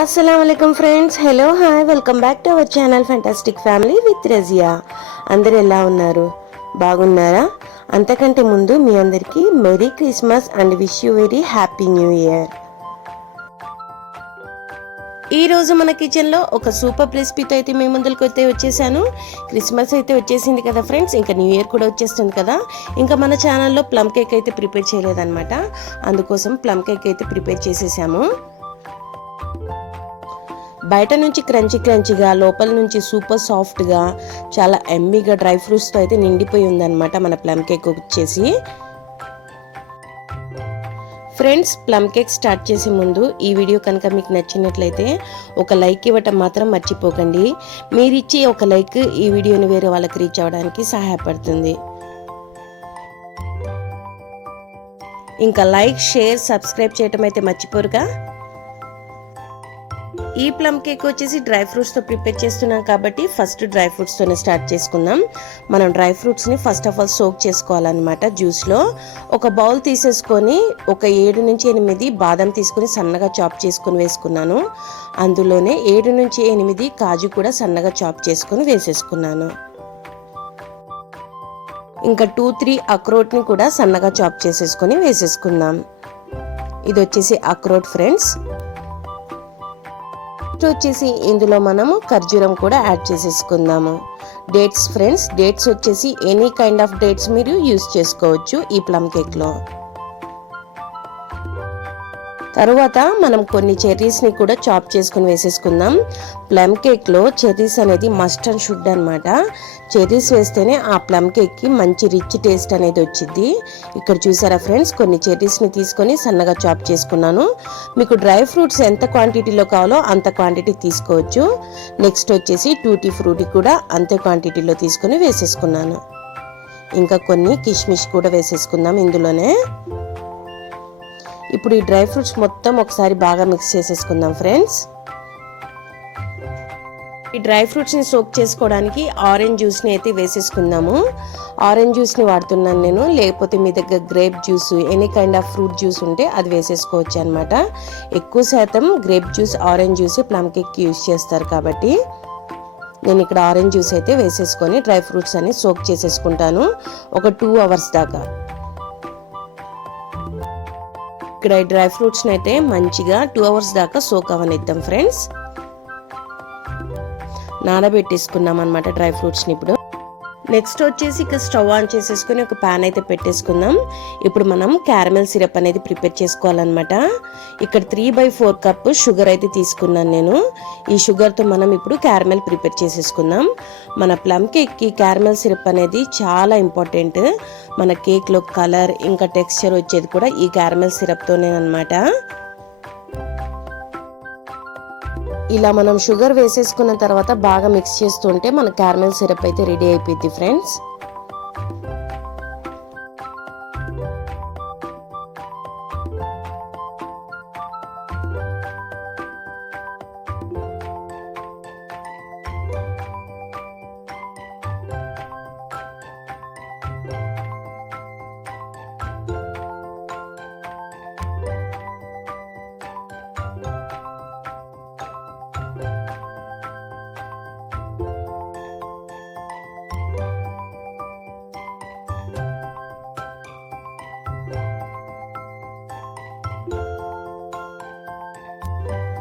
అస్సలం friends hello hi welcome back to our channel fantastic family with Razia అందరు ఎలా ఉన్నారు? బాగున్నారా? అంతకంటే ముందు మీ అందరికీ merry Christmas and wish you very happy new year ఈరోజు మన కిచెన్లో ఒక సూపర్ రెసిపీతో అయితే మీ ముందుకు అయితే వచ్చేసాను. క్రిస్మస్ అయితే వచ్చేసింది కదా ఫ్రెండ్స్ ఇంకా న్యూ ఇయర్ కూడా వచ్చేస్తుంది కదా. ఇంకా మన ఛానల్లో ప్లమ్ కేక్ అయితే ప్రిపేర్ చేయలేదన్నమాట. అందుకోసం ప్లమ్ కేక్ అయితే ప్రిపేర్ చేసేసాము. బయట నుంచి క్రంచి క్రంచిగా లోపల నుంచి సూపర్ సాఫ్ట్గా చాలా ఎమ్మీగా డ్రై ఫ్రూట్స్తో అయితే నిండిపోయి ఉందన్నమాట మన ప్లమ్ కేక్ వచ్చేసి. ఫ్రెండ్స్ ప్లమ్ కేక్ స్టార్ట్ చేసే ముందు ఈ వీడియో కనుక మీకు నచ్చినట్లయితే ఒక లైక్ ఇవ్వటం మాత్రం మర్చిపోకండి. మీరు ఇచ్చే ఒక లైక్ ఈ వీడియోని వేరే వాళ్ళకి రీచ్ అవ్వడానికి సహాయపడుతుంది. ఇంకా లైక్ షేర్ సబ్స్క్రైబ్ చేయటం అయితే మర్చిపోరుగా. ఈ ప్లమ్ కేక్ వచ్చేసి డ్రై ఫ్రూట్స్తో ప్రిపేర్ చేస్తున్నాం కాబట్టి ఫస్ట్ డ్రై ఫ్రూట్స్తోనే స్టార్ట్ చేసుకుందాం. మనం డ్రై ఫ్రూట్స్ని ఫస్ట్ ఆఫ్ ఆల్ సోక్ చేసుకోవాలన్నమాట జ్యూస్లో ఒక బౌల్ తీసేసుకొని ఒక ఏడు నుంచి ఎనిమిది బాదం తీసుకొని సన్నగా చాప్ చేసుకొని వేసుకున్నాను. అందులోనే ఏడు నుంచి ఎనిమిది కాజు కూడా సన్నగా చాప్ చేసుకొని వేసేసుకున్నాను. ఇంకా టూ త్రీ అక్రోట్ని కూడా సన్నగా చాప్ చేసేసుకొని వేసేసుకుందాం. ఇది వచ్చేసి అక్రోట్ ఫ్రెండ్స్ నెక్స్ట్ వచ్చేసి ఇందులో మనము ఖర్జూరం కూడా యాడ్ చేసేసుకుందాము. డేట్స్ ఫ్రెండ్స్ డేట్స్ వచ్చేసి ఎనీ కైండ్ ఆఫ్ డేట్స్ మీరు యూస్ చేసుకోవచ్చు ఈ ప్లమ్ కేక్లో తర్వాత మనం కొన్ని చెర్రీస్ని కూడా చాప్ చేసుకుని వేసేసుకుందాం. ప్లమ్ కేక్లో చెర్రీస్ అనేది మస్ట్ అండ్ షుడ్ అనమాట చెర్రీస్ వేస్తేనే ఆ ప్లమ్ కేక్కి మంచి రిచ్ టేస్ట్ అనేది వచ్చింది ఇక్కడ చూసారా ఫ్రెండ్స్ కొన్ని చెర్రీస్ని తీసుకొని సన్నగా చాప్ చేసుకున్నాను. మీకు డ్రై ఫ్రూట్స్ ఎంత క్వాంటిటీలో కావాలో అంత క్వాంటిటీ తీసుకోవచ్చు. నెక్స్ట్ వచ్చేసి టూటీ ఫ్రూటీ కూడా అంతే క్వాంటిటీలో తీసుకొని వేసేసుకున్నాను. ఇంకా కొన్ని కిష్మిష్ కూడా వేసేసుకుందాం ఇందులోనే. ఇప్పుడు ఈ డ్రై ఫ్రూట్స్ మొత్తం ఒకసారి బాగా మిక్స్ చేసేసుకుందాం ఫ్రెండ్స్. ఈ డ్రై ఫ్రూట్స్ని సోక్ చేసుకోవడానికి ఆరెంజ్ జ్యూస్ని అయితే వేసేసుకుందాము. ఆరెంజ్ జ్యూస్ని వాడుతున్నాను నేను. లేకపోతే మీ దగ్గర grape juice any kind of fruit juice ఉంటే అది వేసేసుకోవచ్చు అనమాట ఎక్కువ శాతం grape juice orange juice plum cake use చేస్తారు కాబట్టి నేను ఇక్కడ ఆరెంజ్ జ్యూస్ అయితే వేసేసుకొని డ్రై ఫ్రూట్స్ అన్ని సోక్ చేసేసుకుంటాను. ఒక టూ అవర్స్ దాకా. ఇక్కడ డ్రై ఫ్రూట్స్ని అయితే మంచిగా టూ అవర్స్ దాకా సోక్ అవనిద్దాం ఫ్రెండ్స్. నానబెట్టేసుకున్నాం అనమాట డ్రై ఫ్రూట్స్ని ఇప్పుడు. నెక్స్ట్ వచ్చేసి ఇక స్టవ్ ఆన్ చేసేసుకుని ఒక ప్యాన్ అయితే పెట్టేసుకుందాం. ఇప్పుడు మనం క్యారమెల్ సిరప్ అనేది ప్రిపేర్ చేసుకోవాలన్నమాట. ఇక్కడ three by four cup sugar అయితే తీసుకున్నాను నేను. ఈ షుగర్తో మనం ఇప్పుడు క్యారమెల్ ప్రిపేర్ చేసేసుకుందాం. మన ప్లమ్ కేక్కి క్యారమెల్ సిరప్ అనేది చాలా ఇంపార్టెంట్. మన కేక్లో కలర్ ఇంకా టెక్స్చర్ వచ్చేది కూడా ఈ క్యారమెల్ సిరప్తోనే అనమాట ఇలా మనం షుగర్ వేసేసుకున్న తర్వాత బాగా మిక్స్ చేస్తుంటే మన క్యారమెల్ సిరప్ అయితే రెడీ అయిపోద్ది ఫ్రెండ్స్.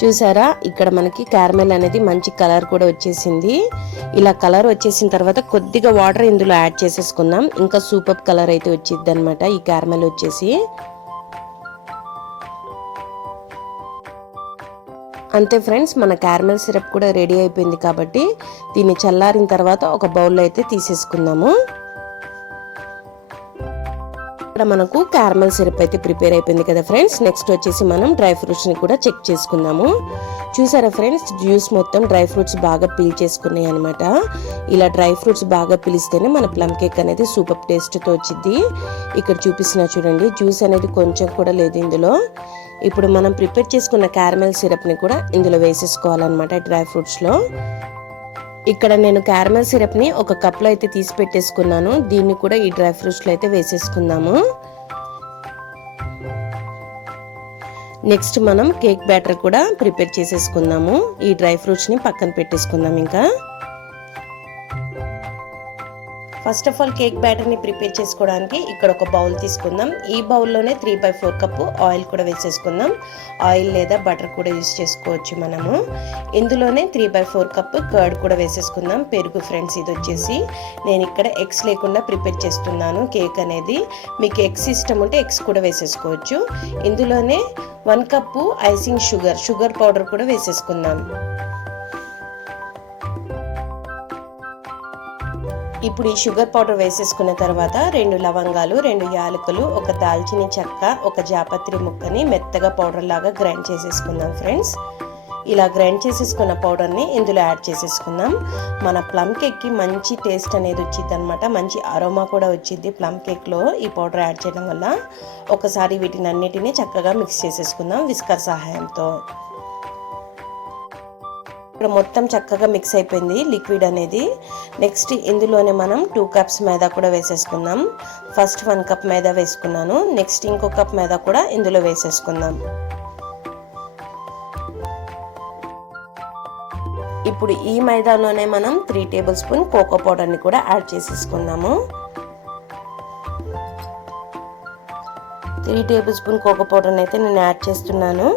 చూసారా? ఇక్కడ మనకి క్యారమెల్ అనేది మంచి కలర్ కూడా వచ్చేసింది. ఇలా కలర్ వచ్చేసిన తర్వాత కొద్దిగా వాటర్ ఇందులో యాడ్ చేసేసుకుందాం. ఇంకా సూపర్ కలర్ అయితే వచ్చింది అనమాట ఈ క్యారమెల్ వచ్చేసి. అంతే ఫ్రెండ్స్ మన క్యారమెల్ సిరప్ కూడా రెడీ అయిపోయింది కాబట్టి దీన్ని చల్లారిన తర్వాత ఒక బౌల్లో అయితే తీసేసుకుందాము. ఇక్కడ మనకు క్యారమల్ సిరప్ అయితే ప్రిపేర్ అయిపోయింది కదా ఫ్రెండ్స్. నెక్స్ట్ వచ్చేసి మనం డ్రై ఫ్రూట్స్ని కూడా చెక్ చేసుకుందాము. చూసారా ఫ్రెండ్స్ జ్యూస్ మొత్తం డ్రై ఫ్రూట్స్ బాగా పీల్ చేసుకున్నాయి అనమాట ఇలా డ్రై ఫ్రూట్స్ బాగా పిలిస్తేనే మన ప్లమ్ కేక్ అనేది సూపర్ టేస్ట్తో వచ్చింది. ఇక్కడ చూపిస్తున్నా చూడండి జ్యూస్ అనేది కొంచెం కూడా లేదు ఇందులో. ఇప్పుడు మనం ప్రిపేర్ చేసుకున్న క్యారమెల్ సిరప్ని కూడా ఇందులో వేసేసుకోవాలన్నమాట డ్రై ఫ్రూట్స్లో. ఇక్కడ నేను క్యారమెల్ సిరప్ని ఒక కప్లో అయితే తీసి పెట్టేసుకున్నాను. దీన్ని కూడా ఈ డ్రై ఫ్రూట్స్లో అయితే వేసేసుకుందాము. నెక్స్ట్ మనం కేక్ బ్యాటర్ కూడా ప్రిపేర్ చేసేసుకుందాము. ఈ డ్రై ఫ్రూట్స్ని పక్కన పెట్టేసుకుందాం ఇంకా. ఫస్ట్ ఆఫ్ ఆల్ కేక్ బ్యాటర్ని ప్రిపేర్ చేసుకోవడానికి ఇక్కడ ఒక బౌల్ తీసుకుందాం. ఈ బౌల్లోనే three by four cup oil కూడా వేసేసుకుందాం. ఆయిల్ లేదా బటర్ కూడా యూస్ చేసుకోవచ్చు మనము. ఇందులోనే three by four cup curd కూడా వేసేసుకుందాం. పెరుగు ఫ్రెండ్స్ ఇది వచ్చేసి నేను ఇక్కడ ఎగ్స్ లేకుండా ప్రిపేర్ చేస్తున్నాను కేక్ అనేది. మీకు ఎగ్స్ ఇష్టం ఉంటే ఎగ్స్ కూడా వేసేసుకోవచ్చు. ఇందులోనే one cup icing sugar sugar powder కూడా వేసేసుకుందాం. ఇప్పుడు ఈ షుగర్ పౌడర్ వేసేసుకున్న తర్వాత రెండు లవంగాలు రెండు యాలకులు ఒక దాల్చిన చెక్క ఒక జాపత్రి ముక్కని మెత్తగా పౌడర్ లాగా గ్రైండ్ చేసేసుకుందాం ఫ్రెండ్స్. ఇలా గ్రైండ్ చేసేసుకున్న పౌడర్ని ఇందులో యాడ్ చేసేసుకుందాం. మన ప్లమ్ కేక్కి మంచి టేస్ట్ అనేది వచ్చింది అనమాట మంచి అరోమా కూడా వచ్చింది ప్లమ్ కేక్లో ఈ పౌడర్ యాడ్ చేయడం వల్ల. ఒకసారి వీటిని అన్నిటినీ చక్కగా మిక్స్ చేసేసుకుందాం విస్కర్ సహాయంతో. ఇక్కడ మొత్తం చక్కగా మిక్స్ అయిపోయింది లిక్విడ్ అనేది. నెక్స్ట్ ఇందులోనే మనం టూ కప్స్ మైదా కూడా వేసేసుకుందాం. ఫస్ట్ వన్ కప్ మైదా వేసుకున్నాను. నెక్స్ట్ ఇంకో కప్ మైదా కూడా ఇందులో వేసేసుకుందాం. ఇప్పుడు ఈ మైదాలోనే మనం త్రీ టేబుల్ స్పూన్ కోకో పౌడర్ని కూడా యాడ్ చేసేసుకుందాము. త్రీ టేబుల్ స్పూన్ కోకో పౌడర్ని అయితే నేను యాడ్ చేస్తున్నాను.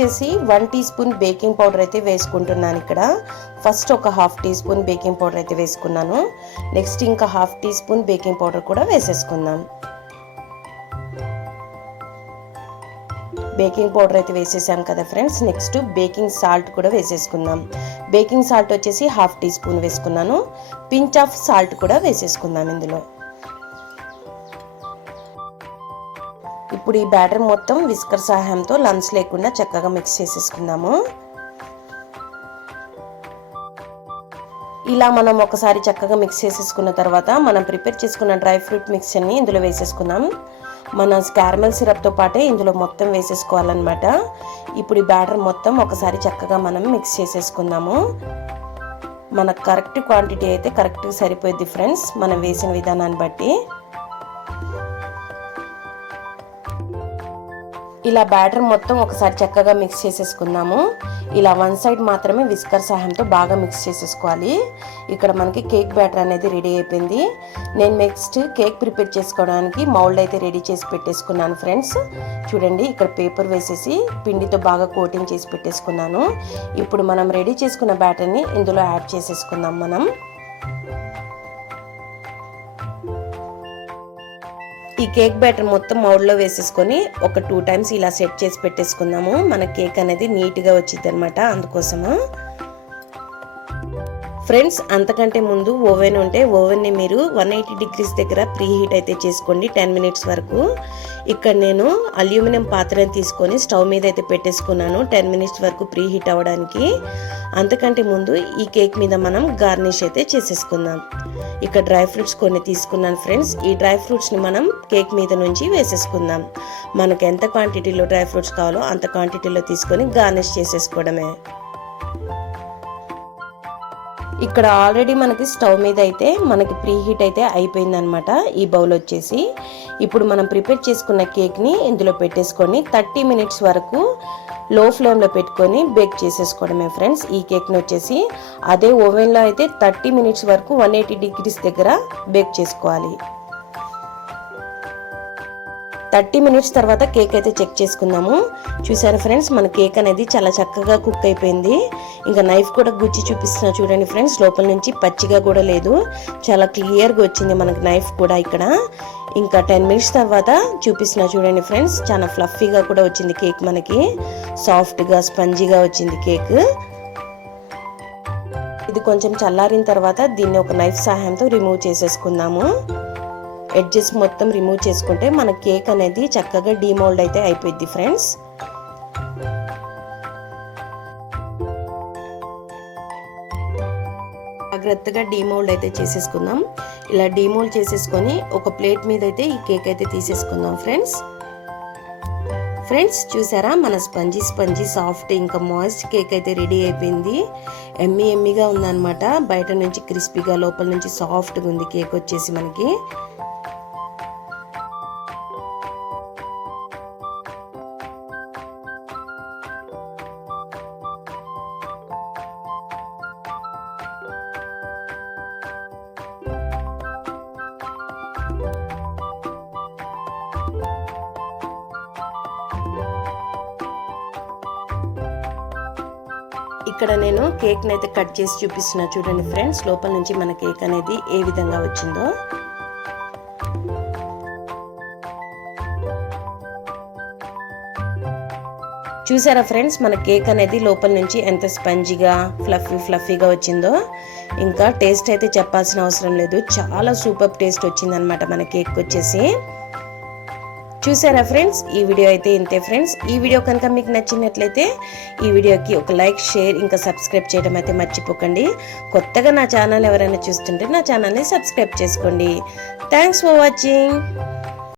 వచ్చేసి one teaspoon baking powder అయితే వేసుకుంటున్నాను ఇక్కడ. ఫస్ట్ ఒక half teaspoon baking powder అయితే వేసుకున్నాను. నెక్స్ట్ ఇంకా half teaspoon baking powder కూడా వేసేసుకుందాం. బేకింగ్ పౌడర్ అయితే వేసేసాం కదా ఫ్రెండ్స్. నెక్స్ట్ బేకింగ్ సాల్ట్ కూడా వేసేసుకుందాం. బేకింగ్ సాల్ట్ వచ్చేసి హాఫ్ టీ స్పూన్ వేసుకున్నాను. పించ్ ఆఫ్ సాల్ట్ కూడా వేసేసుకుందాం ఇందులో. ఇప్పుడు ఈ బ్యాటర్ మొత్తం విస్కర్ సహాయంతో లంచ్ లేకుండా చక్కగా మిక్స్ చేసేసుకుందాము. ఇలా మనం ఒకసారి చక్కగా మిక్స్ చేసేసుకున్న తర్వాత మనం ప్రిపేర్ చేసుకున్న డ్రై ఫ్రూట్ మిక్సర్ని ఇందులో వేసేసుకుందాం. మన క్యారమెల్ సిరప్తో పాటే ఇందులో మొత్తం వేసేసుకోవాలన్నమాట. ఇప్పుడు ఈ బ్యాటర్ మొత్తం ఒకసారి చక్కగా మనం మిక్స్ చేసేసుకుందాము. మన కరెక్ట్ క్వాంటిటీ అయితే కరెక్ట్గా సరిపోయింది ఫ్రెండ్స్. మనం వేసిన విధానాన్ని బట్టి. ఇలా బ్యాటర్ మొత్తం ఒకసారి చక్కగా మిక్స్ చేసేసుకుందాము. ఇలా వన్ సైడ్ మాత్రమే విస్కర్ సహాయంతో బాగా మిక్స్ చేసేసుకోవాలి. ఇక్కడ మనకి కేక్ బ్యాటర్ అనేది రెడీ అయిపోయింది. నేను నెక్స్ట్ కేక్ ప్రిపేర్ చేసుకోవడానికి మౌల్డ్ అయితే రెడీ చేసి పెట్టేసుకున్నాను ఫ్రెండ్స్ చూడండి ఇక్కడ పేపర్ వేసేసి పిండితో బాగా కోటింగ్ చేసి పెట్టేసుకున్నాను. ఇప్పుడు మనం రెడీ చేసుకున్న బ్యాటర్ని ఇందులో యాడ్ చేసేసుకుందాం మనం. ఈ కేక్ బ్యాటర్ మొత్తం మౌడ్లో వేసేసుకొని ఒక టూ టైమ్స్ ఇలా సెట్ చేసి పెట్టేసుకుందాము. మన కేక్ అనేది నీట్గా వచ్చింది అనమాట అందుకోసము. ఫ్రెండ్స్ అంతకంటే ముందు ఓవెన్ ఉంటే ఓవెన్ని మీరు వన్ ఎయిటీ డిగ్రీస్ దగ్గర ప్రీ హీట్ అయితే చేసుకోండి టెన్ మినిట్స్ వరకు. ఇక్కడ నేను అల్యూమినియం పాత్రని తీసుకొని స్టవ్ మీద అయితే పెట్టేసుకున్నాను టెన్ మినిట్స్ వరకు ప్రీ హీట్ అవ్వడానికి. అంతకంటే ముందు ఈ కేక్ మీద మనం గార్నిష్ అయితే చేసేసుకుందాం. ఇక్కడ డ్రై ఫ్రూట్స్ కొన్ని తీసుకున్నాను ఫ్రెండ్స్. ఈ డ్రై ఫ్రూట్స్ని మనం కేక్ మీద నుంచి వేసేసుకుందాం. మనకు ఎంత క్వాంటిటీలో డ్రై ఫ్రూట్స్ కావాలో అంత క్వాంటిటీలో తీసుకొని గార్నిష్ చేసేసుకోవడమే. ఇక్కడ ఆల్రెడీ మనకి స్టవ్ మీద అయితే మనకి ప్రీ హీట్ అయితే అయిపోయిందనమాట ఈ బౌల్ వచ్చేసి. ఇప్పుడు మనం ప్రిపేర్ చేసుకున్న కేక్ని ఇందులో పెట్టేసుకొని థర్టీ మినిట్స్ వరకు లో ఫ్లేమ్లో పెట్టుకొని బేక్ చేసేసుకోవడమే ఫ్రెండ్స్ ఈ కేక్ని వచ్చేసి అదే ఓవెన్లో అయితే థర్టీ మినిట్స్ వరకు వన్ ఎయిటీ డిగ్రీస్ దగ్గర బేక్ చేసుకోవాలి. థర్టీ మినిట్స్ తర్వాత కేక్ అయితే చెక్ చేసుకుందాము. చూసారు ఫ్రెండ్స్ మన కేక్ అనేది చాలా చక్కగా కుక్ అయిపోయింది. ఇంకా నైఫ్ కూడా గుచ్చి చూపిస్తున్నా చూడండి ఫ్రెండ్స్ లోపల నుంచి పచ్చిగా కూడా లేదు. చాలా క్లియర్గా వచ్చింది మనకి నైఫ్ కూడా ఇక్కడ. ఇంకా టెన్ మినిట్స్ తర్వాత చూపిస్తున్నా చూడండి ఫ్రెండ్స్ చాలా ఫ్లఫీగా కూడా వచ్చింది కేక్ మనకి. సాఫ్ట్గా స్పంజీగా వచ్చింది కేక్. ఇది కొంచెం చల్లారిన తర్వాత దీన్ని ఒక నైఫ్ సహాయంతో రిమూవ్ చేసేసుకుందాము. ఎడ్జెస్ మొత్తం రిమూవ్ చేసుకుంటే మన కేక్ అనేది చక్కగా డీమోల్డ్ అయితే అయిపోయింది ఫ్రెండ్స్ జాగ్రత్తగా డీమోల్డ్ అయితే చేసేసుకుందాం. ఇలా డీమోల్డ్ చేసేసుకొని ఒక ప్లేట్ మీద అయితే ఈ కేక్ అయితే తీసేసుకుందాం ఫ్రెండ్స్ ఫ్రెండ్స్ చూసారా మన స్పంజీ స్పంజీ సాఫ్ట్ ఇంకా మాయిస్ట్ కేక్ అయితే రెడీ అయిపోయింది. ఎమ్మి ఎమ్మిగా ఉందన్నమాట. బయట నుంచి క్రిస్పీగా లోపల నుంచి సాఫ్ట్గా ఉంది కేక్ వచ్చేసి మనకి. ఇక్కడ నేను కేక్ అయితే కట్ చేసి చూపిస్తున్నా చూడండి ఫ్రెండ్స్. లోపల నుంచి మన కేక్ అనేది ఏ విధంగా వచ్చిందో. చూసారా ఫ్రెండ్స్? మన కేక్ అనేది లోపల నుంచి ఎంత స్పంజిగా ఫ్లఫీ ఫ్లఫీగా వచ్చిందో. ఇంకా టేస్ట్ అయితే చెప్పాల్సిన అవసరం లేదు. చాలా సూపర్ టేస్ట్ వచ్చిందనమాట మన కేక్ వచ్చేసి. చూసారా ఫ్రెండ్స్ ఈ వీడియో అయితే ఇంతే ఫ్రెండ్స్ ఈ వీడియో కనుక మీకు నచ్చినట్లయితే ఈ వీడియోకి ఒక లైక్ షేర్ ఇంకా సబ్స్క్రైబ్ చేయడం అయితే మర్చిపోకండి. కొత్తగా నా ఛానల్ ఎవరైనా చూస్తుంటే నా ఛానల్ని సబ్స్క్రైబ్ చేసుకోండి. Thanks for watching